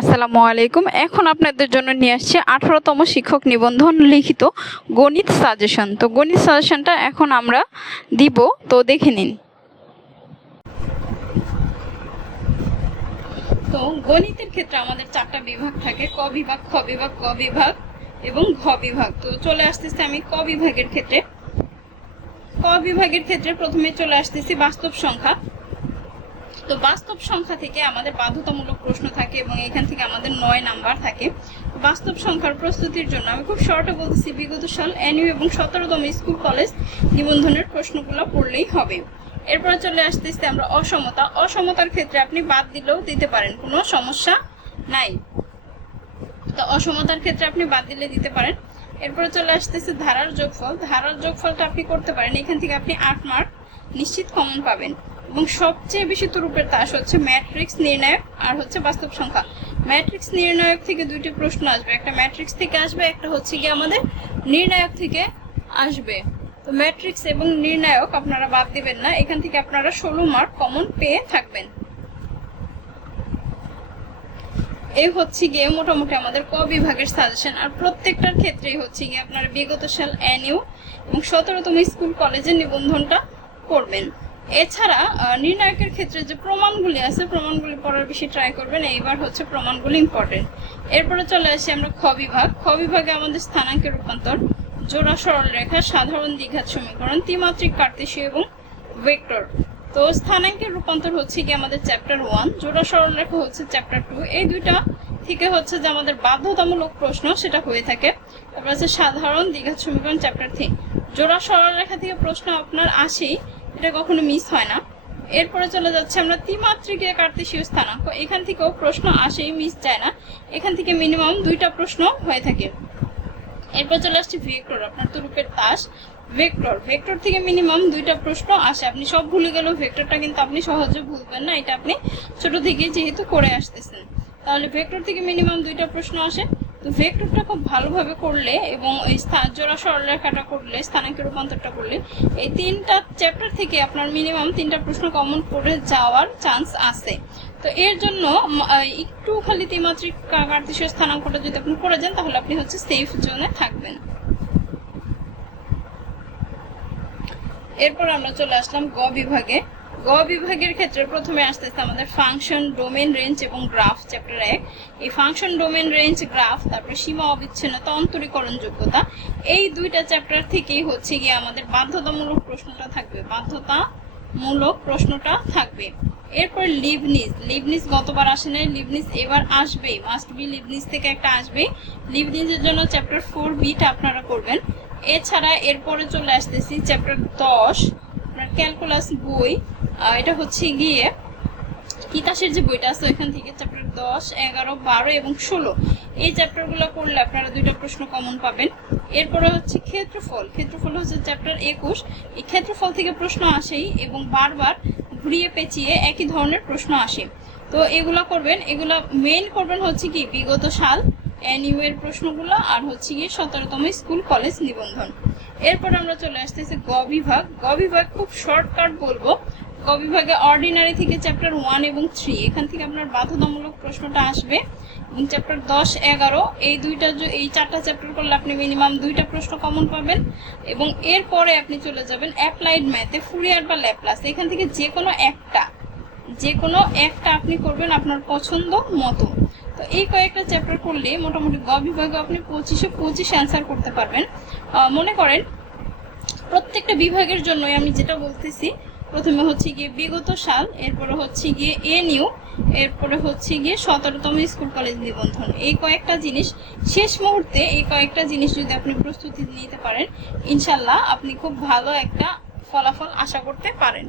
আসসালামু আলাইকুম। এখন আপনাদের জন্য নিয়ে আসছে আঠারোতম শিক্ষক নিবন্ধন লিখিত গণিত সাজেশন তো গণিত সাজেশনটা এখন আমরা দিব। তো দেখে নিন। তো গণিতের ক্ষেত্রে আমাদের চারটা বিভাগ থাকে, ক বিভাগ, খ বিভাগ ক বিভাগ এবং ঘ বিভাগ। তো চলে আসতেছে আমি ক বিভাগের ক্ষেত্রে। ক বিভাগের ক্ষেত্রে প্রথমে চলে আসতেছি বাস্তব সংখ্যা। তো বাস্তব সংখ্যা থেকে আমাদের বাধ্যতামূলক প্রশ্ন থাকে এবং এখান থেকে আমাদের নয় নাম্বার থাকে। বাস্তব সংখ্যার প্রস্তুতির জন্য আমি খুব শর্টে বলতেছি, বিগত সাল এনইউ এবং সতেরোতম স্কুল কলেজ নিবন্ধনের প্রশ্নগুলো পড়লেই হবে। এরপরে চলে আসতেছে আমরা অসমতা। অসমতার ক্ষেত্রে আপনি বাদ দিলেও দিতে পারেন, কোনো সমস্যা নাই। তো অসমতার ক্ষেত্রে আপনি বাদ দিলে দিতে পারেন। এরপরে চলে আসতেছে ধারার যোগফল। ধারার যোগফলটা আপনি করতে পারেন। এখান থেকে আপনি আট মার্ক নিশ্চিত কমন পাবেন। এবং সবচেয়ে বেশি তুরুপের তাস হচ্ছে ম্যাট্রিক্স নির্ণায়ক আর হচ্ছে বাস্তব সংখ্যা। ম্যাট্রিক্স নির্ণায়ক থেকে দুইটি প্রশ্ন আসবে। একটা ম্যাট্রিক্স থেকে আসবে, একটা হচ্ছে কি আমাদের নির্ণায়ক থেকে আসবে। তো ম্যাট্রিক্স এবং নির্ণায়ক আপনারা বাদ দিবেন না, এখান থেকে আপনারা ষোলো মার্ক কমন পেয়ে থাকবেন। এই হচ্ছে গিয়ে মোটামুটি আমাদের ক বিভাগের সাজেশন আর প্রত্যেকটার ক্ষেত্রেই হচ্ছে গিয়ে আপনারা বিগত সাল এনইউ এবং সতেরোতম স্কুল কলেজের নিবন্ধনটা করবেন। এছাড়া নির্ণায়কের ক্ষেত্রে যে প্রমাণগুলি আছে, প্রমাণগুলি পড়ার বেশি ট্রাই করবেন, এইবার হচ্ছে প্রমাণগুলি ইম্পর্টেন্ট এরপরে চলে আসি আমরা খ বিভাগ। খ বিভাগে আমাদের স্থানাঙ্কের রূপান্তর, জোড়া সরল রেখা, সাধারণ দ্বিঘাত সমীকরণ, ত্রিমাত্রিক কার্তেশীয় এবং ভেক্টর তো স্থানাঙ্কের রূপান্তর হচ্ছে কি আমাদের চ্যাপ্টার ওয়ান জোড়া সরল রেখা হচ্ছে চ্যাপ্টার টু এই দুইটা থেকে হচ্ছে যে আমাদের বাধ্যতামূলক প্রশ্ন সেটা হয়ে থাকে। তারপর আছে সাধারণ দ্বিঘাত সমীকরণ চ্যাপ্টার থ্রি জোড়া সরল রেখা থেকে প্রশ্ন আপনার আসেই। এটা কখনো মিস হয় না। এরপরে চলে যাচ্ছে আমরা ত্রিমাত্রিকে কার্তেশীয় স্থানাঙ্ক। এখান থেকেও প্রশ্ন আসেই মিস যায় না। এখান থেকে মিনিমাম দুইটা প্রশ্ন হয়ে থাকে। এরপর চলে আসছে ভেক্টর আপনার তুরুপের তাস। ভেক্টর ভেক্টর থেকে মিনিমাম দুইটা প্রশ্ন আসে। আপনি সব ভুলে গেলেও ভেক্টরটা কিন্তু আপনি সহজে ভুলবেন না। এটা আপনি ছোট থেকে যেহেতু করে আসতেছেন। তাহলে ভেক্টর থেকে মিনিমাম দুইটা প্রশ্ন আসে। তো ভেক্টরটা খুব ভালোভাবে করলে এবং স্থান জোড়া সরলরেখাটা করলে স্থানাঙ্কের রূপান্তরটা করলে, এই তিনটা চ্যাপ্টার থেকে আপনার মিনিমাম তিনটা প্রশ্ন কমন করে যাওয়ার চান্স আছে। তো এর জন্য একটু খালি ত্রিমাত্রিক কা- কার্তেশীয় স্থানাঙ্কটা যদি আপনি করে যান তাহলে আপনি হচ্ছে সেফ জোনে থাকবেন। এরপর আমরা চলে আসলাম গ বিভাগে। গ বিভাগের ক্ষেত্রে প্রথমে আসতেছে আমাদের ফাংশন ডোমেন রেঞ্জ এবং গ্রাফ চ্যাপ্টার এক। এই ফাংশন ডোমেন রেঞ্জ গ্রাফ তারপরে সীমা অবিচ্ছিন্নতা অন্তরীকরণ যোগ্যতা এই দুইটা চ্যাপ্টার থেকেই হচ্ছে গিয়ে আমাদের বাধ্যতামূলক প্রশ্নটা থাকবে। বাধ্যতামূলক প্রশ্নটা থাকবে। এরপর লিবনিস লিবনিস গতবার আসে নাই লিবনিস এবার আসবেই। মাস্ট বি লিবনিস থেকে একটা আসবেই। লিবনিসের জন্য চ্যাপ্টার ফোর বিটা আপনারা করবেন। এছাড়া এরপরে চলে আসতেছি চ্যাপ্টার দশ। ক্যালকুলাস বই এটা হচ্ছে গিয়ে তিতাসের যে বইটা আছে, ওইখান থেকে চ্যাপ্টার দশ, এগারো, বারো এবং ষোলো। এই চ্যাপ্টারগুলো করলে আপনারা দুইটা প্রশ্ন কমন পাবেন। এরপরে হচ্ছে ক্ষেত্রফল। ক্ষেত্রফল হচ্ছে চ্যাপ্টার একুশ। এই ক্ষেত্রফল থেকে প্রশ্ন আসেই এবং বারবার ঘুরিয়ে পেঁচিয়ে একই ধরনের প্রশ্ন আসে। তো এগুলো করবেন, এগুলো মেইন করবেন হচ্ছে কি, বিগত সাল এনইউ এর প্রশ্নগুলো আর হচ্ছে গিয়ে সতেরোতম স্কুল কলেজ নিবন্ধন। এরপর আমরা চলে আসতেছি গ বিভাগ। গ বিভাগ খুব শর্টকাট বলব। গ বিভাগে অর্ডিনারি থেকে চ্যাপ্টার ওয়ান এবং থ্রি এখান থেকে আপনার বাধ্যতামূলক প্রশ্নটা আসবে। এবং চ্যাপ্টার দশ, এগারো, এই দুইটা এই চারটা চ্যাপ্টার করলে আপনি মিনিমাম দুইটা প্রশ্ন কমন পাবেন। এবং এরপরে আপনি চলে যাবেন অ্যাপ্লাইড ম্যাথে ফুরিয়ার বা ল্যাপ্লাস এখান থেকে যে কোনো একটা যে কোনো একটা আপনি করবেন আপনার পছন্দ মতো। তো এই কয়েকটা চ্যাপ্টার করলে মোটামুটি গ বিভাগে আপনি পঁচিশে পঁচিশ অ্যান্সার করতে পারবেন। মনে করেন প্রত্যেকটা বিভাগের জন্যই আমি যেটা বলতেছি, প্রথমে হচ্ছে গিয়ে বিগত সাল, এরপরে হচ্ছে গিয়ে এনইউ এরপরে হচ্ছে গিয়ে সতেরোতম স্কুল কলেজ নিবন্ধন। এই কয়েকটা জিনিস, শেষ মুহূর্তে এই কয়েকটা জিনিস যদি আপনি প্রস্তুতি নিতে পারেন, ইনশাল্লাহ আপনি খুব ভালো একটা ফলাফল আশা করতে পারেন।